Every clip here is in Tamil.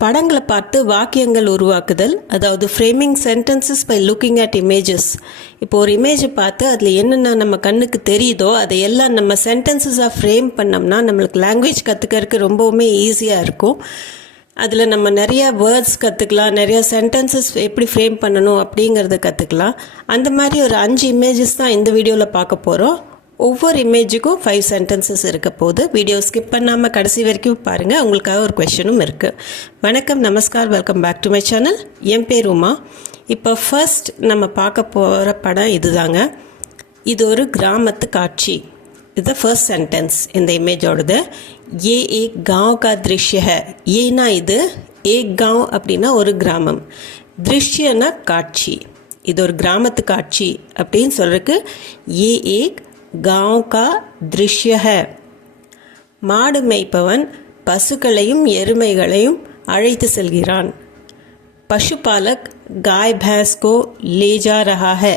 படங்களை பார்த்து வாக்கியங்கள் உருவாக்குதல், அதாவது framing sentences by looking at images. இப்போ ஒரு இமேஜை பார்த்து அதில் என்னென்ன நம்ம கண்ணுக்கு தெரியுதோ அதையெல்லாம் நம்ம சென்டென்சஸாக ஃப்ரேம் பண்ணோம்னா நம்மளுக்கு லாங்குவேஜ் கற்றுக்கிறதுக்கு ரொம்பவுமே ஈஸியாக இருக்கும். அதில் நம்ம நிறையா வேர்ட்ஸ் கற்றுக்கலாம், நிறையா சென்டென்சஸ் எப்படி ஃப்ரேம் பண்ணணும் அப்படிங்கிறத கற்றுக்கலாம். அந்த மாதிரி ஒரு 5 இமேஜஸ் தான் இந்த வீடியோவில் பார்க்க போகிறோம். ஒவ்வொரு இமேஜுக்கும் 5 சென்டென்சஸ் இருக்க போது. வீடியோ ஸ்கிப் பண்ணாமல் கடைசி வரைக்கும் பாருங்கள். உங்களுக்காக ஒரு கொஷனும் இருக்குது. வணக்கம், நமஸ்கார், welcome back to my channel. என் பேர் உமா. இப்போ ஃபர்ஸ்ட் நம்ம பார்க்க போகிற படம் இதுதாங்க. இது ஒரு கிராமத்து காட்சி. இது ஃபர்ஸ்ட் சென்டென்ஸ் இந்த இமேஜோடது. ஏ ஏக் காவ் கா திருஷ்ய ஹை. ஏன்னா இது, ஏக் காவ் அப்படின்னா ஒரு கிராமம், திருஷ்யனா காட்சி. இது ஒரு கிராமத்து காட்சி அப்படின்னு சொல்றதுக்கு ஏ ஏக் गांव का दृश्य है. மாடு மேய்ப்பவன் பசுக்களையும் எருமைகளையும் அழைத்து செல்கிறான். பசுபாலக் गाय भैंस को ले जा रहा है.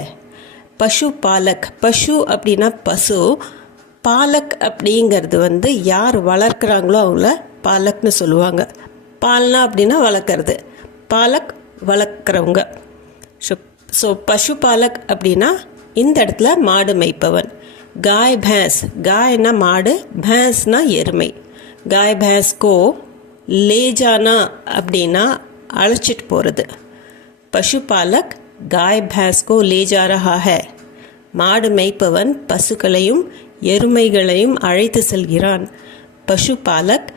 பசுபாலக், பசு அப்படின்னா பசு, பாலக் அப்படிங்கிறது யார் வளர்க்குறாங்களோ அவங்கள பாலக்னு சொல்லுவாங்க. பால்னா அப்படின்னா வளர்க்குறது, பாலக் வளர்க்குறவங்க. ஸோ பசுபாலக் அப்படின்னா இந்த இடத்துல மாடு மேய்ப்பவன். गाय भैंस, गायना माடு, भैंसना எருமை. गाय भैंस को ले जाना அப்படின்னா அழைச்சிட்டு போகிறது. பசுபாலக் गाय भैंस को ले जा रहा है. மாடு மேய்ப்பவன் பசுக்களையும் எருமைகளையும் அழைத்து செல்கிறான். பசுபாலக்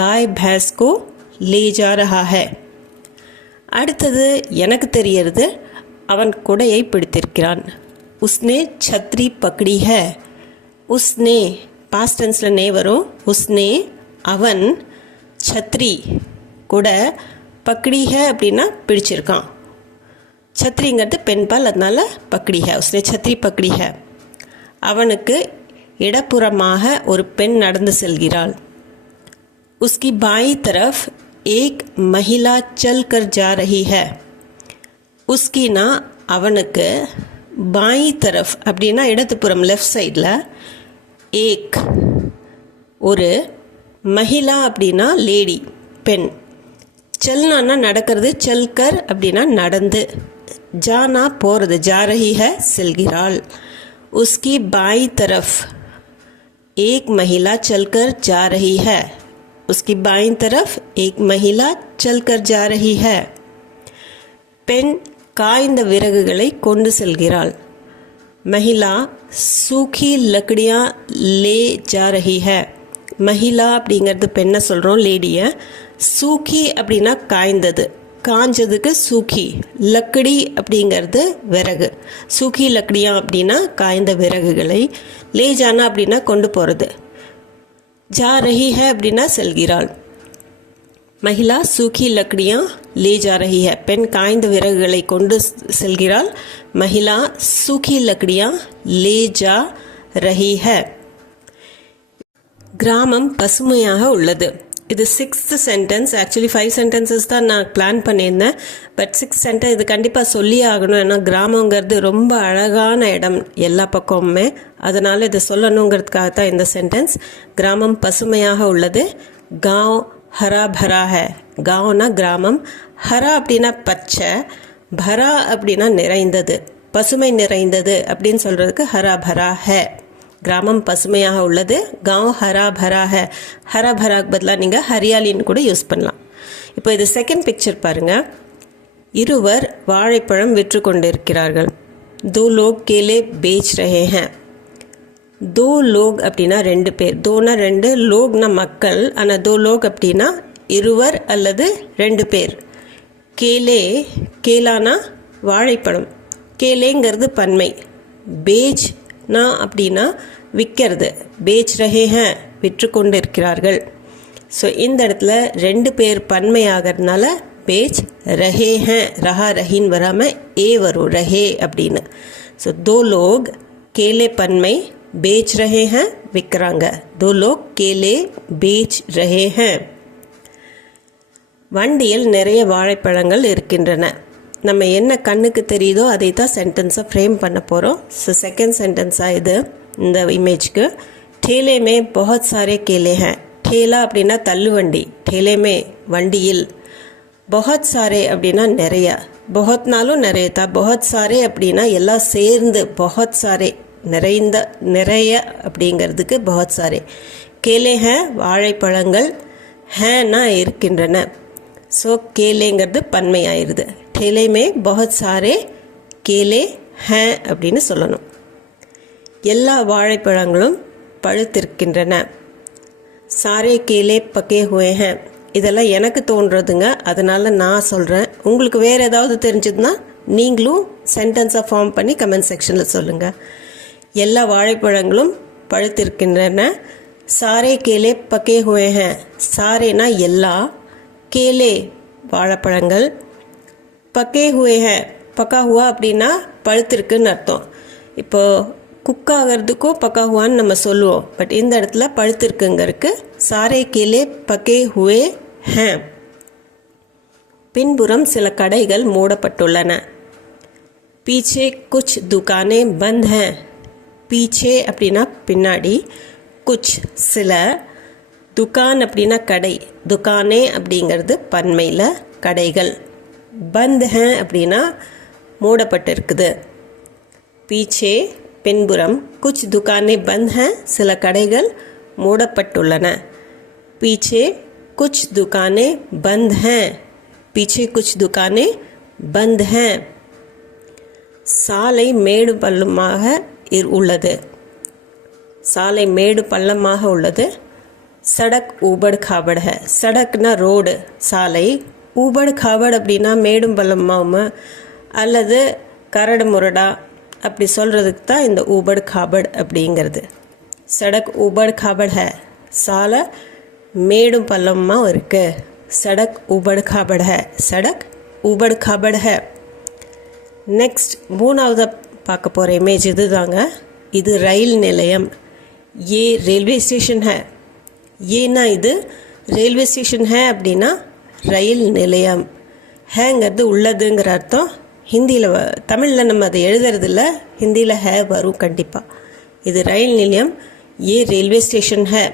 गाय भैंस को ले जा रहा है. அடுத்தது எனக்கு தெரியறது, அவன் குடையை பிடித்திருக்கிறான். उसने छतरी पकड़ी है. उसने पास्ट टेंஸில் நே வரும். उसने அவன், छतरी குடை, பக்கடி है அப்படின்னா பிடிச்சிருக்கான். छतरीங்கிறது பெண்பால், அதனால பக்கடி है. उसने छतरी पकड़ी है. அவனுக்கு இடப்புறமாக ஒரு பெண் நடந்து செல்கிறாள். उसकी बाईं तरफ एक महिला चल कर जा रही है. उसकीனா அவனுக்கு, பாய் தரஃப் அப்படின்னா இடதுபுறம், லெஃப்ட் சைடில், ஏக் ஒரு, மஹிலா அப்படின்னா லேடி, பெண், செல்னான்னா நடக்கிறது, செல்கர் அப்படின்னா நடந்து, ஜானா போகிறது, ஜாரஹி ஹை செல்கிறாள். உஸ்கி பாய் தரஃப் ஏக் மஹிலா சல்கர் ஜா ரஹி ஹை. உஸ்கி பாய் தரஃப் ஏக் மஹிலா சல்கர் ஜா ரஹி ஹை. பெண் காய்ந்த விறகுகளை கொண்டு செல்கிறாள். மஹிலா சூக்கி லக்கடியா லே ஜா ரஹி ஹை. மஹிலா அப்படிங்கிறது பெண்ணை சொல்கிறோம், லேடியை. சூக்கி அப்படின்னா காய்ந்தது, காஞ்சதுக்கு சூக்கி. லக்கடி அப்படிங்கிறது விறகு. சூக்கி லக்கடியா அப்படின்னா காய்ந்த விறகுகளை. லே ஜானா அப்படின்னா கொண்டு போகிறது. ஜா ரஹி ஹை அப்படின்னா செல்கிறாள். மஹிலா சூக்கி லக்கடியா லே ஜா ரஹி ஹை. பெண் காய்ந்த விறகுகளை கொண்டு செல்கிறாள். மஹிலா சூக்கி லக்கடியா லே ஜா ரஹி ஹை. கிராமம் பசுமையாக உள்ளது. இது 6th சென்டென்ஸ். ஆக்சுவலி 5 சென்டென்சஸ் தான் நான் பிளான் பண்ணியிருந்தேன். பட் 6th சென்டென்ஸ் இது கண்டிப்பாக சொல்லியே ஆகணும். ஏன்னா கிராமங்கிறது ரொம்ப அழகான இடம் எல்லா பக்கமுமே. அதனால் இதை சொல்லணுங்கிறதுக்காக தான் இந்த சென்டென்ஸ். கிராமம் பசுமையாக உள்ளது. गांव हरा भरा है. गांवனா கிராமம், ஹரா அப்படின்னா பச்சை, பரா அப்படின்னா நிறைந்தது, பசுமை நிறைந்தது அப்படின்னு சொல்கிறதுக்கு ஹரா பரா ஹே. கிராமம் பசுமையாக உள்ளது. गांव हरा भरा है. ஹரா பராக்கு பதிலாக நீங்கள் ஹரியாலின்னு கூட யூஸ் பண்ணலாம். இப்போ இது செகண்ட் பிக்சர் பாருங்கள். இருவர் வாழைப்பழம் விற்று கொண்டிருக்கிறார்கள். दो लोग केले बेच रहे हैं. दो लोग அப்படின்னா 2 பேர். தோனா 2, லோக்னா மக்கள். ஆனால் दो लोग அப்படின்னா இருவர் அல்லது 2 பேர். கேலே, கேலானா வாழைப்பழம், கேலேங்கிறது பன்மை. பேச்னா அப்படின்னா விற்கிறது. பேச் ரஹே ஹேன் விற்று கொண்டு இருக்கிறார்கள். ஸோ இந்த இடத்துல 2 பேர் பன்மை ஆகிறதுனால பேச் ரஹே ஹேன், ரஹா ரஹின்னு வராமல் ஏ வரும், ரஹே அப்படின்னு. ஸோ दो लोग கேலே பன்மை, बेच रहे हैं विक्रांग. दो लोग केले बेच रहे हैं. வண்டியில் நிறைய வாழைப்பழங்கள் இருக்கின்றன. நம்ம என்ன கண்ணுக்கு தெரியுதோ அதை தான் சென்டென்ஸை ஃப்ரேம் பண்ண போகிறோம். ஸோ செகண்ட் சென்டென்ஸாக இது இந்த இமேஜ்க்கு. ठेले में बहुत सारे केले हैं. ठेला அப்படின்னா தள்ளுவண்டி, ठेले में வண்டியில். बहुत सारे அப்படின்னா நிறைய, बहुतனாலும் நிறைய தான், बहुत सारे அப்படின்னா எல்லாம் சேர்ந்து, बहुत सारे நிறைய அப்படிங்கிறதுக்கு बहुत सारे. கேலே हैं வாழைப்பழங்கள், ஹேன்னா இருக்கின்றன. ஸோ கேலேங்கிறது பன்மை ஆயிடுது. ठेले में बहुत सारे केले हैं அப்படின்னு சொல்லணும். எல்லா வாழைப்பழங்களும் பழுத்திருக்கின்றன. सारे केले पके हुए हैं. இதெல்லாம் எனக்கு தோன்றதுங்க, அதனால் நான் சொல்கிறேன். உங்களுக்கு வேறு ஏதாவது தெரிஞ்சதுன்னா நீங்களும் சென்டென்ஸை ஃபார்ம் பண்ணி கமெண்ட் செக்ஷனில் சொல்லுங்கள். எல்லா வாழைப்பழங்களும் பழுத்திருக்கின்றன. सारे केले पके हुए हैं. सारेனா எல்லா, கேலே வாழைப்பழங்கள், பக்கே हुए हैं பக்கா हुआ அப்படின்னா பழுத்திருக்குன்னு அர்த்தம். இப்போது குக் ஆகிறதுக்கும் பக்கா हुआன்னு நம்ம சொல்லுவோம். பட் இந்த இடத்துல பழுத்திருக்குங்கிறதுக்கு सारे केले पके हुए हैं. பின்புறம் சில கடைகள் மூடப்பட்டுள்ளன. पीछे कुछ दुकानें बंद हैं. पीछे அப்படின்னா பின்னாடி, குச் சில, துக்கான் அப்படின்னா கடை, துக்கானே அப்படிங்கிறது பன்மையில் கடைகள், பந்த் ஹேன் அப்படின்னா மூடப்பட்டிருக்குது. பீச்சே பின்புறம், குச் துக்கானே பந்த் ஹேன் சில கடைகள் மூடப்பட்டுள்ளன. பீச்சே குச் துக்கானே பந்த் ஹேன், பீச்சே குச் துக்கானே பந்த் ஹேன். சாலை மேடு பள்ளமாக உள்ளது. சாலை மேடு பள்ளமாக உள்ளது. சடக் ஊபட் காபட் ஹை. சடக்னா ரோடு, சாலை. ஊபட் காபட் அப்படின்னா மேடும் பள்ளமாம அல்லது கரடு முரடா அப்படி சொல்கிறதுக்கு தான் இந்த ஊபட் காபட் அப்படிங்கிறது. சடக் ஊபட் காபட் ஹை, சாலை மேடும் பள்ளமாக இருக்குது. சடக் ஊபட் காபட் ஹை, சடக் ஊபட் காபட் ஹை. நெக்ஸ்ட் மூணாவது பார்க்க போகிற இமேஜ் இது தாங்க. இது ரயில் நிலையம். ये रेलवे स्टेशन है. ஏன்னா இது ரயில்வே ஸ்டேஷன் ஹே அப்படின்னா ரயில் நிலையம். ஹேங்கிறது உள்ளதுங்கிற அர்த்தம். ஹிந்தியில் தமிழில் நம்ம அதை எழுதுறதில்ல, ஹிந்தியில் ஹே வரும் கண்டிப்பாக. இது ரயில் நிலையம். ये रेलवे स्टेशन है.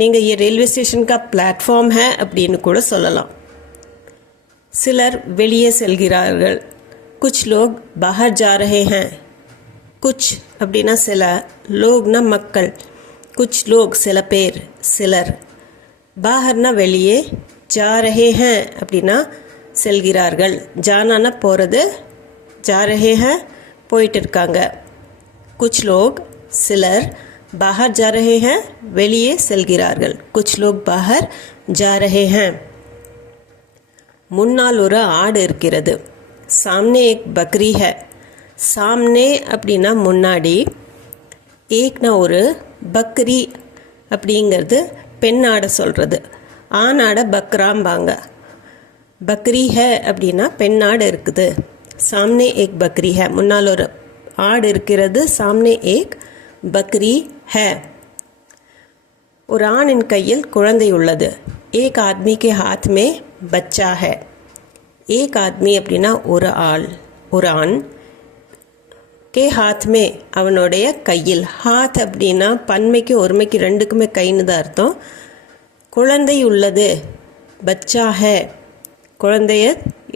நீங்கள் ये रेलवे स्टेशन का प्लेटफॉर्म है அப்படின்னு கூட சொல்லலாம். சிலர் வெளியே செல்கிறார்கள். कुछ लोग बाहर जा रहे हैं. குச் அப்படின்னா சில, லோக்னா மக்கள், குச் லோக் சில பேர், சிலர். பாஹர்னா வெளியே, ஜா ரஹே ஹேன் அப்படின்னா செல்கிறார்கள். ஜானானா போகிறது, ஜா ரஹே ஹேன் போயிட்டு இருக்காங்க. குச் லோக் சிலர், பாஹர் ஜா ரஹே ஹேன் வெளியே செல்கிறார்கள். குச் லோக் பாஹர் ஜா ரஹே ஹேன். முன்னால் ஒரு ஆடு இருக்கிறது. சாம்னே ஏக் பக்ரி ஹை. சாம்னே அப்படின்னா முன்னாடி, ஏக்னா ஒரு, பக்ரி அப்படிங்கிறது பெண்ணாடை சொல்கிறது. ஆணாடை பக்ராம்பாங்க. பக்ரி ஹே அப்படின்னா பெண்ணாடு இருக்குது. சாம்னே ஏக் பக்ரி ஹே, முன்னால் ஒரு ஆடு இருக்கிறது. சாம்னே ஏக் பக்ரி ஹே. ஒரு ஆணின் கையில் குழந்தை உள்ளது. ஏக் ஆத்மி கே ஹாத் மே பச்சா ஹே. ஏக் ஆத்மி அப்படின்னா ஒரு ஆள், ஒரு ஆண். கே ஹாத் மே அவனுடைய கையில். ஹாத் அப்படின்னா பன்மைக்கு ஒருமைக்கு ரெண்டுக்குமே கைன்னு தான் அர்த்தம். குழந்தை உள்ளது, பச்சா ஹே, குழந்தைய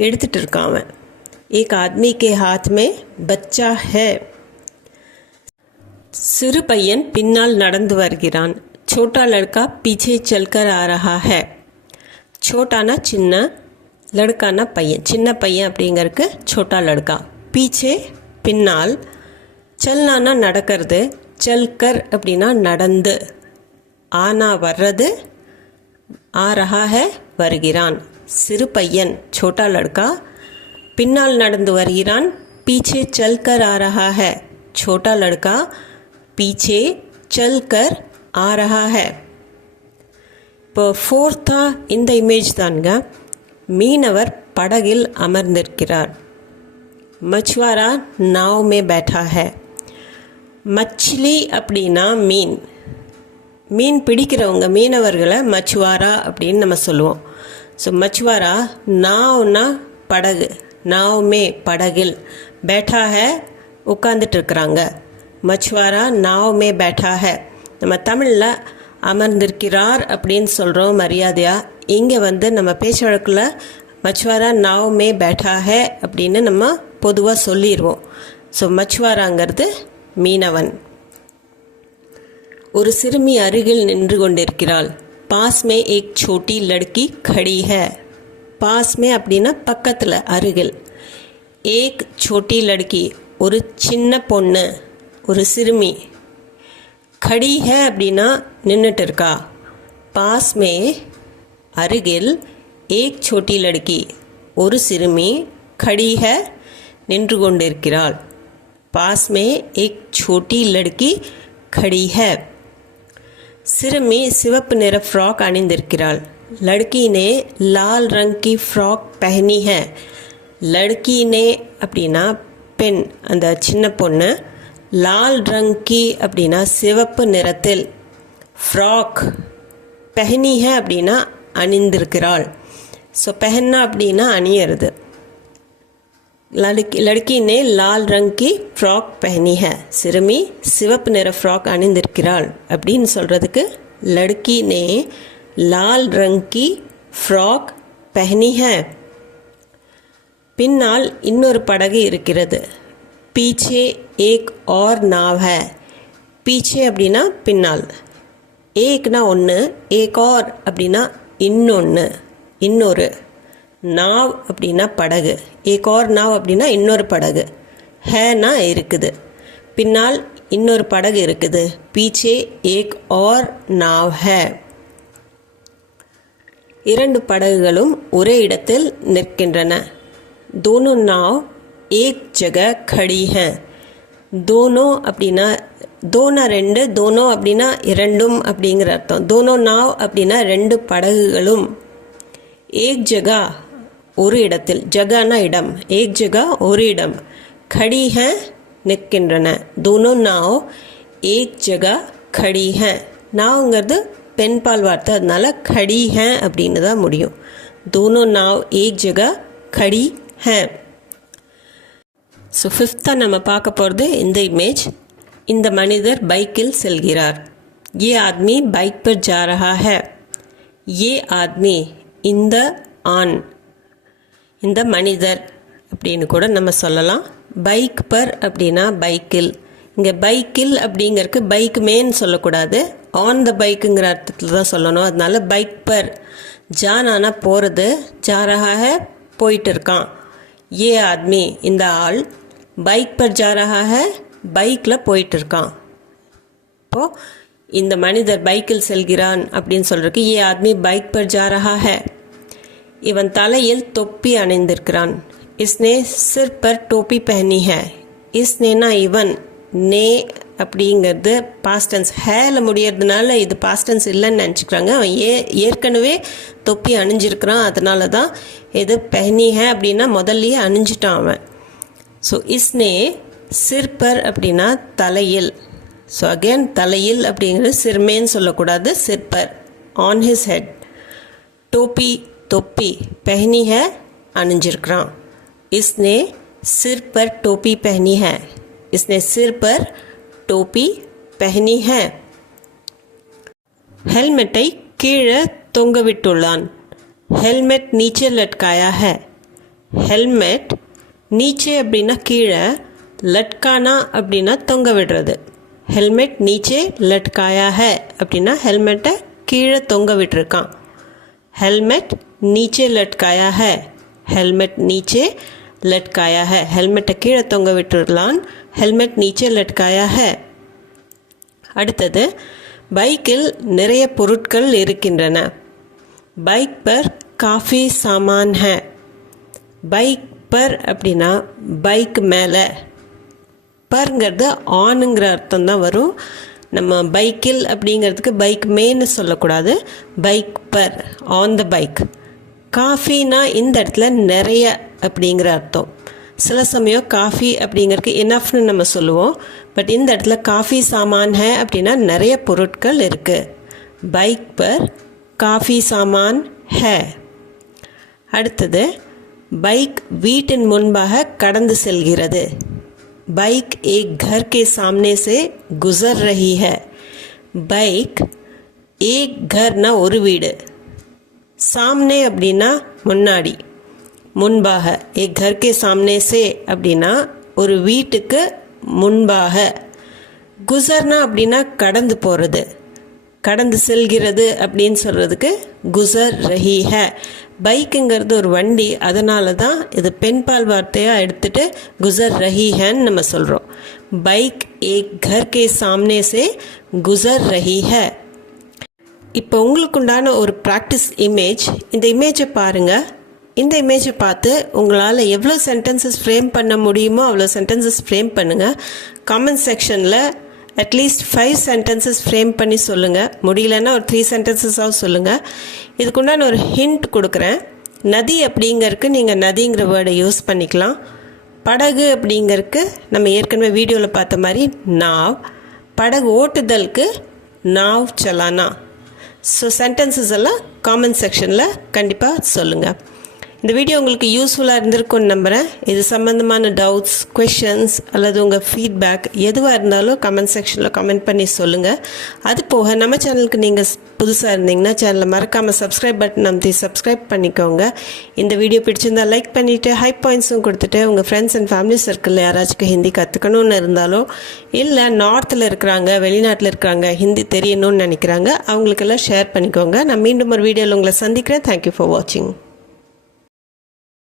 எடுத்துட்டு இருக்கான் அவன். ஏக் ஆத்மி கே ஹாத் மே பச்சா ஹே. சிறு பையன் பின்னால் நடந்து வருகிறான். छोटा लड़का पीछे चलकर आ रहा है. छोटाना சின்ன, லடுக்கானா பையன், சின்ன பையன் அப்படிங்கிறதுக்கு छोटा लड़का. पीछे பின்னால், சல்னானா நடக்கிறது, சல்கர் அப்படின்னா நடந்து, ஆனா வர்றது, ஆ ரஹா ஹே வருகிறான். சிறு பையன் छोटा लड़का பின்னால் நடந்து வருகிறான். पीछे चलकर आ रहा है. छोटा लड़का पीछे चलकर आ रहा है. இப்போ ஃபோர்த்தா இந்த இமேஜ் தானுங்க. மீனவர் படகில் அமர்ந்திருக்கிறார். मछुआरा नाव में बैठा है. மச்சிலி அப்படின்னா மீன். மீன் பிடிக்கிறவங்க மீனவர்களை மச்சுவாரா அப்படின்னு நம்ம சொல்லுவோம். ஸோ மச்சுவாரா, நாவ்னா படகு, நாவ்மே படகில், பேட்டா ஹே உட்காந்துட்டு இருக்கிறாங்க. மச்சுவாரா நாவ்மே பேட்டா ஹே. நம்ம தமிழில் அமர்ந்திருக்கிறார் அப்படின்னு சொல்கிறோம் மரியாதையாக. இங்கே நம்ம பேச்சு வழக்கில் மச்வாரா நாவ் மே பேட்டா ஹே அப்படின்னு நம்ம பொதுவாக சொல்லிடுவோம். ஸோ மச்வாராங்கிறது மீனவன். ஒரு சிறுமி அருகில் நின்று கொண்டிருக்கிறாள். பாஸ் மே ஏக் சோட்டி லட்கி खड़ी है. பாஸ் மே அப்படின்னா பக்கத்தில், அருகில். ஏக் சோட்டி லட்கி ஒரு சின்ன பொண்ணு, ஒரு சிறுமி. खड़ी है அப்படின்னா நின்றுட்டு இருக்கா. பாஸ் மே அருகில், ஏக் சோட்டி லட்கி ஒரு சிறுமி, खड़ी है நின்று கொண்டிருக்கிறாள். பாஸ் மே ஏக் சோட்டி லட்கி खड़ी है. சிறுமி சிவப்பு நிற ஃப்ராக் அணிந்திருக்கிறாள். லட்கி நே லால் ரங் கி ஃப்ராக் பஹனி ஹை. லட்கி நே அப்படின்னா பெண், அந்த சின்ன பொண்ணு. லால் ரங் கி அப்படின்னா சிவப்பு நிறத்தில். ஃப்ராக் பஹனி ஹை அப்படின்னா அணிந்திருக்கிறாள். ஸோ பெஹன்னா அப்படின்னா அணியறது. லட்கி நே லால் ரங் கி ஃப்ராக் பஹனி ஹை. சிறுமி சிவப்பு நிற ஃப்ராக் அணிந்திருக்கிறாள் அப்படின்னு சொல்கிறதுக்கு லட்கி நே லால் ரங் கி ஃப்ராக் பஹனி ஹை. பின்னால் இன்னொரு படகு இருக்கிறது. பீச்சே ஏக் ஆர் நாவ் ஹை. பீச்சே அப்படின்னா பின்னால். ஏக்னா ஒன்று, ஏக் ஆர் அப்படின்னா இன்னொன்று, இன்னொரு. நாவ் அப்படின்னா படகு. ஏக் ஆர் நாவ் அப்படின்னா இன்னொரு படகு. ஹேனா இருக்குது, பின்னால் இன்னொரு படகு இருக்குது. பீச்சே ஏக் ஆர் நாவ் ஹே. இரண்டு படகுகளும் ஒரே இடத்தில் நிற்கின்றன. தோனோ நாவ் ஏக் ஜகா खड़ी हैं. தோனோ அப்படின்னா தோனா ரெண்டு, தோனோ அப்படின்னா இரண்டும் அப்படிங்கிற அர்த்தம். தோனோ நாவ் அப்படின்னா ரெண்டு படகுகளும். ஏக் ஜகா ஒரு இடத்தில், ஜகானா இடம், ஏக் ஜகா ஒரு இடம். खड़ी हैं நிற்கின்றன. தோனோ நாவ் ஏக் ஜகா खड़ी हैं. நாவ்ங்கிறது பெண்பால் வார்த்தை, அதனால खड़ी हैं அப்படின்னு தான் முடியும். தோனோ நாவ் ஏக் ஜகா खड़ी हैं. ஸோ ஃபிஃப்த்தாக நம்ம பார்க்க போகிறது இந்த இமேஜ். இந்த மனிதர் பைக்கில் செல்கிறார். ये आदमी बाइक पर जा रहा है. ये आदमी இந்த ஆண், இந்த மனிதர் அப்படின்னு கூட நம்ம சொல்லலாம். பைக் பர் அப்படின்னா பைக்கில். இங்கே பைக்கில் அப்படிங்கிறதுக்கு பைக் மேன்னு சொல்லக்கூடாது, ஆன் த பைக்குங்கிற அர்த்தத்தில் தான் சொல்லணும். அதனால பைக் பர். ஜானானா போகிறது, ஜாரஹாக போயிட்டு இருக்கான். ஏ ஆத்மி இந்த ஆள், பைக் பர் ஜாரஹாக பைக்கில் போயிட்டு இருக்கான். இப்போது இந்த மனிதர் பைக்கில் செல்கிறான் அப்படின்னு சொல்கிறதுக்கு ஏ ஆத்மி பைக் பர் ஜாரஹாக. இவன் தலையில் தொப்பி அணிந்திருக்கிறான். இஸ்னே சிர் பர் டோப்பி பஹனி ஹை. இஸ்னேனா இவன், நே அப்படிங்கிறது பாஸ்டன்ஸ், ஹேல முடியறதுனால இது பாஸ்டன்ஸ் இல்லைன்னு நினச்சிக்கிறாங்க. அவன் ஏற்கனவே தொப்பி அணிஞ்சிருக்கிறான், அதனால தான் இது பஹனி ஹை அப்படின்னா முதல்லையே அணிஞ்சிட்டான் அவன். ஸோ இஸ்னே சிர் பர் அப்படின்னா தலையில். ஸோ அகேன் தலையில் அப்படிங்கிறது சிர்மேன்னு சொல்லக்கூடாது, சிர் பர், ஆன் ஹிஸ் ஹெட். டோப்பி தொப்பி, பஹனி ஹை அணிஞ்சிருக்கிறான். இஸ்னே சிர் பர் டோப்பி பஹனி ஹை. இஸ்னே சிர் பர் டோப்பி பஹனி ஹை. ஹெல்மெட்டை கீழே தொங்க விட்டுள்ளான். ஹெல்மெட் நீச்சே லட்காயா ஹை. ஹெல்மெட் நீச்சே அப்படின்னா கீழே, லட்கானா அப்படின்னா தொங்க விடுறது. ஹெல்மெட் நீச்சே லட்காயா ஹை அப்படின்னா ஹெல்மெட்டை கீழே தொங்க விட்டுருக்கான். हेलमेट नीचे लटकाया है. हेलमेट नीचे लटकाया है. हेलमेट கீழே தொங்க விட்டுறலாம். ஹெல்மெட் நீச்சே லட்காயா ஹை. அடுத்தது, பைக்கில் நிறைய பொருட்கள் இருக்கின்றன. பைக் பர் காஃபி சாமான் ஹை. பைக் பர் அப்படின்னா பைக் மேலே. பர்ங்கிறது ஆணுங்கிற அர்த்தம் தான் வரும். நம்ம பைக்கில் அப்படிங்கிறதுக்கு பைக் மேன்னு சொல்லக்கூடாது, பைக் பர், ஆன் த பைக். காஃபினா இந்த இடத்துல நிறைய அப்படிங்கிற அர்த்தம். சில சமயம் காஃபி அப்படிங்கிறதுக்கு இனஃப்னு நம்ம சொல்லுவோம். பட் இந்த இடத்துல காஃபி சாமான் ஹை அப்படின்னா நிறைய பொருட்கள் இருக்குது. பைக் பர் காஃபி சாமான் ஹை. அடுத்தது, பைக் வீட்டின் முன்பாக கடந்து செல்கிறது. बाइक एक घर के सामने से गुजर रही है. बाइक एक घर ना ஒரு வீடு, சாம்னே அப்படின்னா முன்னாடி, முன்பாக. एक घर के सामने से அப்படின்னா ஒரு வீட்டுக்கு முன்பாக. குசர்னா அப்படின்னா கடந்து போகிறது, கடந்து செல்கிறது அப்படின்னு சொல்கிறதுக்கு குசர் ரஹி ஹை. பைக்குங்கிறது ஒரு வண்டி, அதனால தான் இது பெண்பால் வார்த்தையாக எடுத்துகிட்டு குசர் ரஹி ஹைன்னு நம்ம சொல்கிறோம். பைக் ஏக் கர் கே சாம்னே சே குசர் ரஹி ஹை. இப்போ உங்களுக்குண்டான ஒரு ப்ராக்டிஸ் இமேஜ். இந்த இமேஜை பாருங்கள். இந்த இமேஜை பார்த்து உங்களால் எவ்வளோ சென்டென்சஸ் ஃப்ரேம் பண்ண முடியுமோ அவ்வளோ சென்டென்சஸ் ஃப்ரேம் பண்ணுங்கள். காமெண்ட் செக்ஷனில் அட்லீஸ்ட் 5 சென்டென்சஸ் ஃப்ரேம் பண்ணி சொல்லுங்கள். முடியலன்னா ஒரு 3 சென்டென்சஸாக சொல்லுங்கள். இதுக்குண்டான ஒரு ஹிண்ட் கொடுக்குறேன். நதி அப்படிங்கிறதுக்கு நீங்கள் நதிங்கிற வேர்டை யூஸ் பண்ணிக்கலாம். படகு அப்படிங்கிறதுக்கு நம்ம ஏற்கனவே வீடியோவில் பார்த்த மாதிரி நாவ். படகு ஓட்டுதலுக்கு நாவ் சலானா. ஸோ சென்டென்சஸ் எல்லாம் காமெண்ட் செக்ஷனில் கண்டிப்பாக சொல்லுங்கள். இந்த வீடியோ உங்களுக்கு யூஸ்ஃபுல்லாக இருந்திருக்கும்னு நம்புகிறேன். இது சம்மந்தமான டவுட்ஸ், கொஷின்ஸ் அல்லது உங்கள் ஃபீட்பேக் எதுவாக இருந்தாலும் கமெண்ட் செக்ஷனில் கமெண்ட் பண்ணி சொல்லுங்கள். அது போக நம்ம சேனலுக்கு நீங்கள் புதுசாக இருந்தீங்கன்னா சேனலை மறக்காமல் சப்ஸ்கிரைப் பட்டன் அமைத்தி சப்ஸ்கிரைப் பண்ணிக்கோங்க. இந்த வீடியோ பிடிச்சிருந்தால் லைக் பண்ணிவிட்டு ஹை பாயிண்ட்ஸும் கொடுத்துட்டு உங்கள் ஃப்ரெண்ட்ஸ் அண்ட் ஃபேமிலி சர்க்கிளில் யாராச்சும் ஹிந்தி கற்றுக்கணுன்னு இருந்தாலும், இல்லை நார்த்தில் இருக்கிறாங்க, வெளிநாட்டில் இருக்கிறாங்க, ஹிந்தி தெரியணும்னு நினைக்கிறாங்க, அவங்களுக்கெல்லாம் ஷேர் பண்ணிக்கோங்க. நான் மீண்டும் ஒரு வீடியோவில் உங்களை சந்திக்கிறேன். தேங்க்யூ ஃபார் வாட்சிங்.